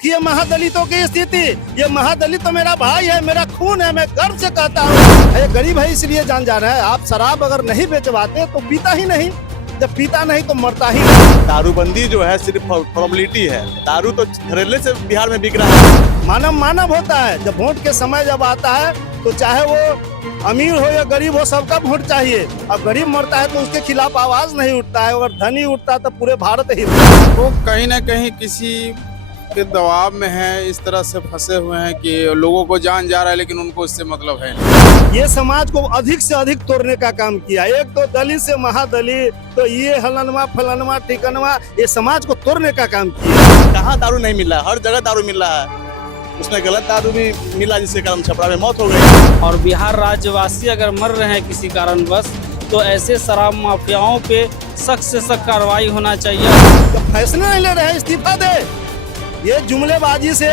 देखिए महादलितों की स्थिति। ये महादलित तो मेरा भाई है, मेरा खून है, मैं गर्व से कहता हूँ। ये गरीब है इसलिए जान जा रहा है। आप शराब अगर नहीं बेचवाते तो पीता ही नहीं, जब पीता नहीं तो मरता ही नहीं। दारूबंदी जो है सिर्फ फॉर्मेलिटी है। दारू तो धड़ल्ले से बिहार में बिक रहा है। मानव मानव होता है। जब वोट के समय जब आता है तो चाहे वो अमीर हो या गरीब हो, सबका वोट चाहिए। अब गरीब मरता है तो उसके खिलाफ आवाज नहीं उठता है, अगर धनी उठता है तो पूरे भारत ही। वो कहीं ना कहीं किसी के दबाव में है, इस तरह से फंसे हुए हैं कि लोगों को जान जा रहा है लेकिन उनको इससे मतलब है नहीं। ये समाज को अधिक से अधिक तोड़ने का काम किया। एक तो दलित से महादलित, तो ये हलनवा फलनवा ठिकनवा, ये समाज को तोड़ने का काम किया। कहाँ दारू नहीं मिल रहा है, हर जगह दारू मिल रहा है। उसमें गलत दारू भी मिला जिसके कारण छपरा में मौत हो गई। और बिहार राज्यवासी अगर मर रहे हैं किसी कारणवश तो ऐसे शराब माफियाओं पे सख्त से सख्त कार्रवाई होना चाहिए। तो फैसले नहीं ले रहे हैं, इस्तीफा दे। ये जुमलेबाजी से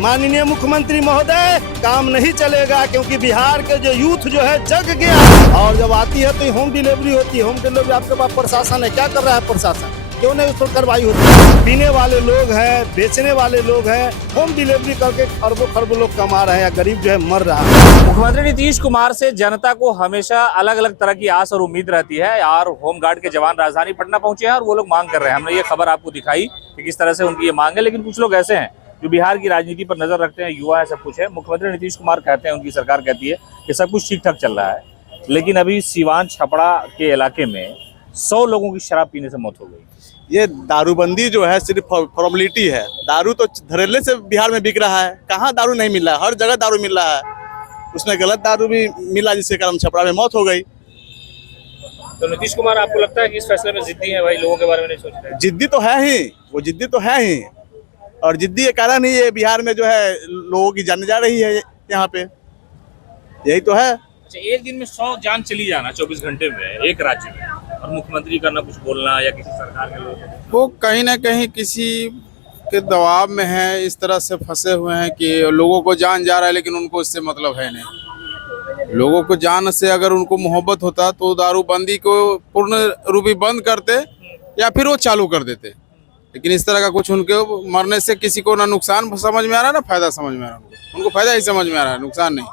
माननीय मुख्यमंत्री महोदय काम नहीं चलेगा, क्योंकि बिहार के जो यूथ जो है जग गया। और जब आती है तो होम डिलीवरी होती है। होम डिलीवरी आपके पास प्रशासन है, क्या कर रहा है प्रशासन? क्यों नहीं उस पर कार्रवाई होती है? पीने वाले लोग हैं, बेचने वाले लोग हैं, होम डिलीवरी करके अरबों खरबों लोग कमा रहे हैं, या गरीब जो है मर रहा है। मुख्यमंत्री नीतीश कुमार से जनता को हमेशा अलग अलग तरह की आस और उम्मीद रहती है। और होमगार्ड के जवान राजधानी पटना पहुंचे हैं और वो लोग मांग कर रहे हैं। हमने ये खबर आपको दिखाई कि किस तरह से उनकी ये मांग है। लेकिन कुछ लोग ऐसे हैं जो बिहार की राजनीति पर नजर रखते हैं, युवा है, सब कुछ है। मुख्यमंत्री नीतीश कुमार कहते हैं, उनकी सरकार कहती है कि सब कुछ ठीक ठाक चल रहा है, लेकिन अभी सीवान छपरा के इलाके में 100 लोगों की शराब पीने से मौत हो गई। ये दारूबंदी जो है सिर्फ फॉर्मेलिटी है। दारू तो धड़ल्ले से बिहार में बिक रहा है। कहाँ दारू नहीं मिल रहा है, हर जगह दारू मिल रहा है। उसमें गलत दारू भी मिला जिसके कारण छपरा में मौत हो गई। तो नीतीश कुमार आपको लगता है कि इस फैसले में जिद्दी है? भाई लोगों के बारे में नहीं सोच रहे। जिद्दी तो है ही, वो जिद्दी तो है ही। और जिद्दी के कारण ही ये बिहार में जो है लोगों की जान जा रही है यहाँ पे, यही तो है। अच्छा, एक दिन में 100 जान चली जाना 24 घंटे में एक राज्य में, और मुख्यमंत्री करना कुछ बोलना या किसी सरकार के लोग, वो कहीं ना कहीं किसी के दबाव में है, इस तरह से फंसे हुए हैं कि लोगों को जान जा रहा है लेकिन उनको इससे मतलब है नहीं। लोगों को जान से अगर उनको मोहब्बत होता तो दारूबंदी को पूर्ण रूपी बंद करते या फिर वो चालू कर देते। लेकिन इस तरह का कुछ उनके मरने से किसी को ना नुकसान समझ में आ रहा है ना फायदा समझ में आ रहा है। उनको फायदा ही समझ में आ रहा है, नुकसान नहीं।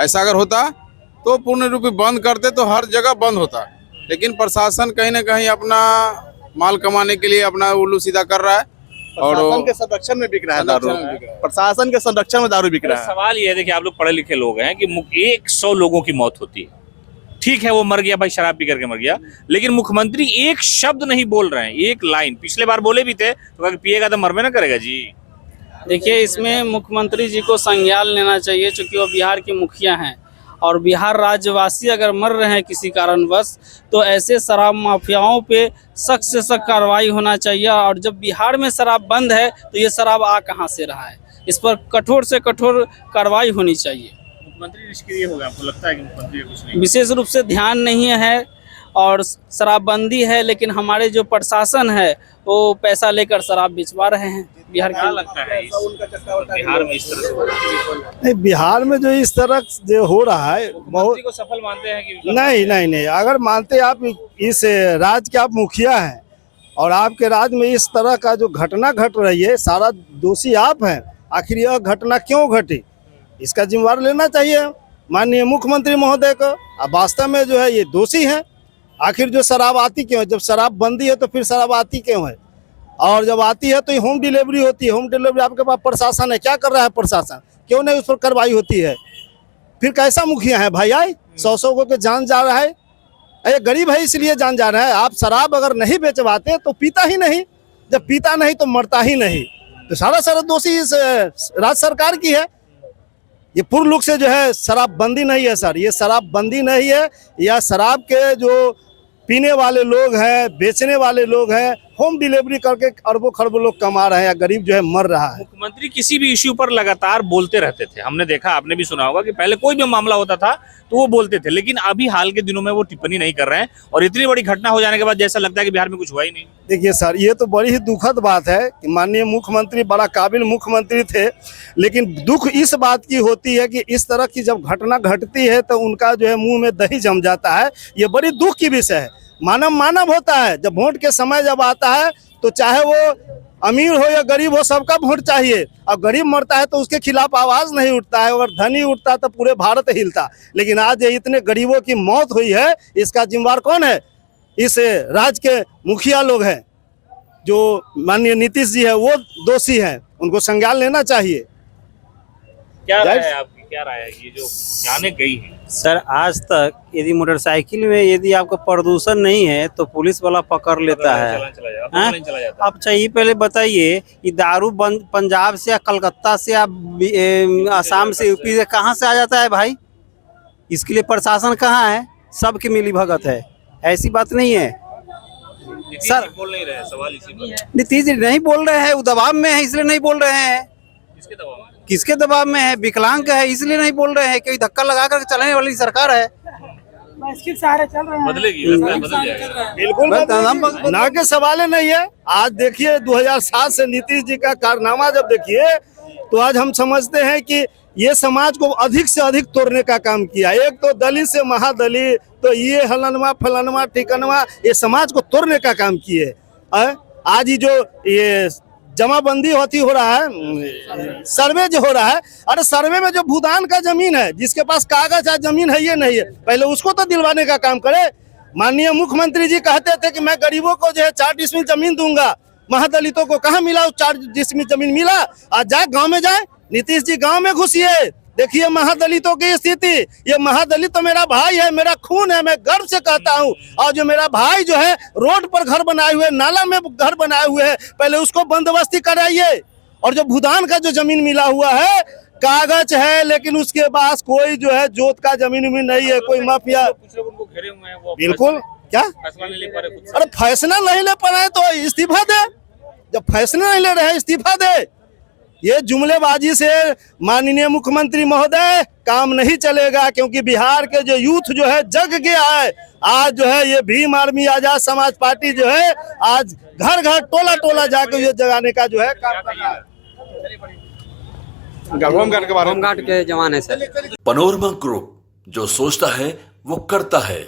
ऐसा अगर होता तो पूर्ण रूपी बंद करते तो हर जगह बंद होता। लेकिन प्रशासन कहीं ना कहीं अपना माल कमाने के लिए अपना उल्लू सीधा कर रहा है और प्रशासन के संरक्षण में बिक रहा है दारू। प्रशासन के संरक्षण में दारू बिक रहा है। सवाल ये है, देखिए आप लोग पढ़े लिखे लोग हैं कि 100 लोगों की मौत होती है, ठीक है, वो मर गया भाई, शराब पी करके मर गया, लेकिन मुख्यमंत्री एक शब्द नहीं बोल रहे हैं, एक लाइन। पिछले बार बोले भी थे तो पिएगा तो मरबे ना करेगा जी। देखिए, इसमें मुख्यमंत्री जी को संज्ञान लेना चाहिए, चूंकि वो बिहार के मुखिया हैं। और बिहार राज्यवासी अगर मर रहे हैं किसी कारणवश तो ऐसे शराब माफियाओं पे सख्त से सख्त कार्रवाई होना चाहिए। और जब बिहार में शराब बंद है तो ये शराब आ कहाँ से रहा है, इस पर कठोर से कठोर कार्रवाई होनी चाहिए। मुख्यमंत्री निष्क्रिय हो गया, आपको लगता है कि मुख्यमंत्री कुछ नहीं? विशेष रूप से ध्यान नहीं है और शराबबंदी है, लेकिन हमारे जो प्रशासन है वो पैसा लेकर शराब बेचवा रहे हैं। बिहार क्या लगता है बिहार में इस तरह से? नहीं, बिहार में जो इस तरह जो हो रहा है बहुत मुख्यमंत्री को सफल मानते हैं कि नहीं नहीं नहीं। अगर मानते आप इस राज्य के आप मुखिया हैं और आपके राज्य में इस तरह का जो घटना घट रही है, सारा दोषी आप हैं। आखिर यह घटना क्यों घटी, इसका जिम्मेवार लेना चाहिए माननीय मुख्यमंत्री महोदय को। अब वास्तव में जो है ये दोषी हैं। आखिर जो शराब आती क्यों है? जब शराब बंदी है तो फिर शराब आती क्यों है? और जब आती है तो होम डिलीवरी होती है। होम डिलीवरी आपके पास प्रशासन है, क्या कर रहा है प्रशासन? क्यों नहीं उस पर कार्रवाई होती है? फिर कैसा मुखिया है भाई? आए 100 को जान जा रहा है। अरे गरीब है इसलिए जान जा रहा है। आप शराब अगर नहीं बेचवाते तो पीता ही नहीं, जब पीता नहीं तो मरता ही नहीं। तो सारा दोषी इस राज्य सरकार की है। ये पूर्ण रूप से जो है शराब बंदी नहीं है सर, ये शराब बंदी नहीं है। या शराब के जो पीने वाले लोग हैं, बेचने वाले लोग हैं, होम डिलीवरी करके अरबों खरबों लोग कमा रहे हैं, या गरीब जो है मर रहा है। मुख्यमंत्री किसी भी इश्यू पर लगातार बोलते रहते थे। हमने देखा, आपने भी सुना होगा कि पहले कोई भी मामला होता था तो वो बोलते थे, लेकिन अभी हाल के दिनों में वो टिप्पणी नहीं कर रहे हैं। और इतनी बड़ी घटना हो जाने के बाद जैसा लगता है कि बिहार में कुछ हुआ ही नहीं। देखिए सर, ये तो बड़ी ही दुखद बात है कि माननीय मुख्यमंत्री बड़ा काबिल मुख्यमंत्री थे, लेकिन दुख इस बात की होती है कि इस तरह की जब घटना घटती है तो उनका जो है मुंह में दही जम जाता है। ये बड़ी दुख की विषय है। मानव मानव होता है। जब वोट के समय जब आता है तो चाहे वो अमीर हो या गरीब हो सबका वोट चाहिए। अब गरीब मरता है तो उसके खिलाफ आवाज नहीं उठता है, अगर धनी उठता तो पूरे भारत हिलता। लेकिन आज ये इतने गरीबों की मौत हुई है, इसका जिम्मेवार कौन है? इस राज्य के मुखिया लोग हैं, जो माननीय नीतीश जी है वो दोषी हैं, उनको संज्ञान लेना चाहिए। क्या राय है आपकी, क्या राय है ये जो जाने गई है? सर आज तक यदि मोटरसाइकिल में यदि आपको प्रदूषण नहीं है तो पुलिस वाला पकड़ लेता है। चला चला जाता, हाँ? नहीं चला जाता। आप चाहिए पहले बताइए कि दारू पंजाब से या कलकत्ता से या आसाम से, यूपी से कहाँ से आ जाता है भाई? इसके लिए प्रशासन कहाँ है? सबकी मिली भगत है, ऐसी बात नहीं है। नीतीश सर- जी बोल नहीं रहे, सवाल इसी पर है। नीतीश जी नहीं बोल रहे हैं, वो दबाव में है इसलिए नहीं बोल रहे हैं। किसके दबाव में? किसके दबाव में है? विकलांग है इसलिए नहीं बोल रहे हैं, क्योंकि धक्का लगा कर चलाने वाली सरकार है। इसके सहारे चल रहे हैं। बदलेगी, लगता है बदल जाएगा। बिल्कुल ना के सवाल नहीं है। आज देखिए 2007 से नीतीश जी का कारनामा जब देखिए तो आज हम समझते हैं कि ये समाज को अधिक से अधिक तोड़ने का काम किया। एक तो दलित से महादलित, तो ये हलनवा फलनवा ठिकनवा, ये समाज को तोड़ने का काम किए। आज ही जो ये जमाबंदी होती हो रहा है, सर्वे जो हो रहा है, अरे सर्वे में जो भूदान का जमीन है, जिसके पास कागज है, जमीन है ये नहीं है, पहले उसको तो दिलवाने का काम करे। माननीय मुख्यमंत्री जी कहते थे कि मैं गरीबों को जो है 4 डिसमिल जमीन दूंगा, महादलितों को कहाँ मिला? 4 डिसमिल जमीन मिला? आज जाए गाँव में जाए, नीतीश जी गाँव में घुसिए, देखिए महादलितों की स्थिति। ये महादलित तो मेरा भाई है, मेरा खून है, मैं गर्व से कहता हूँ। और जो मेरा भाई जो है रोड पर घर बनाए हुए, नाला में घर बनाए हुए है, पहले उसको बंदोबस्ती कराइए। और जो भूदान का जो जमीन मिला हुआ है, कागज है लेकिन उसके पास कोई जो है जोत का जमीन भी नहीं है, कोई माफिया। कुछ लोग उनको घेरे हुए हैं, वो बिल्कुल क्या फैसला नहीं ले पा रहे खुद से। अरे फैसला नहीं ले पा रहे तो इस्तीफा दे, जब फैसला नहीं ले रहे हैं इस्तीफा दे। ये जुमलेबाजी से माननीय मुख्यमंत्री महोदय काम नहीं चलेगा, क्योंकि बिहार के जो यूथ जो है जग गया है। आज जो है ये भीम आर्मी आजाद समाज पार्टी जो है आज घर घर टोला टोला जाकर ये जगाने का जो है काम कर रहा है। होमगार्ड के जमाने से पनोरमा ग्रुप, जो सोचता है वो करता है।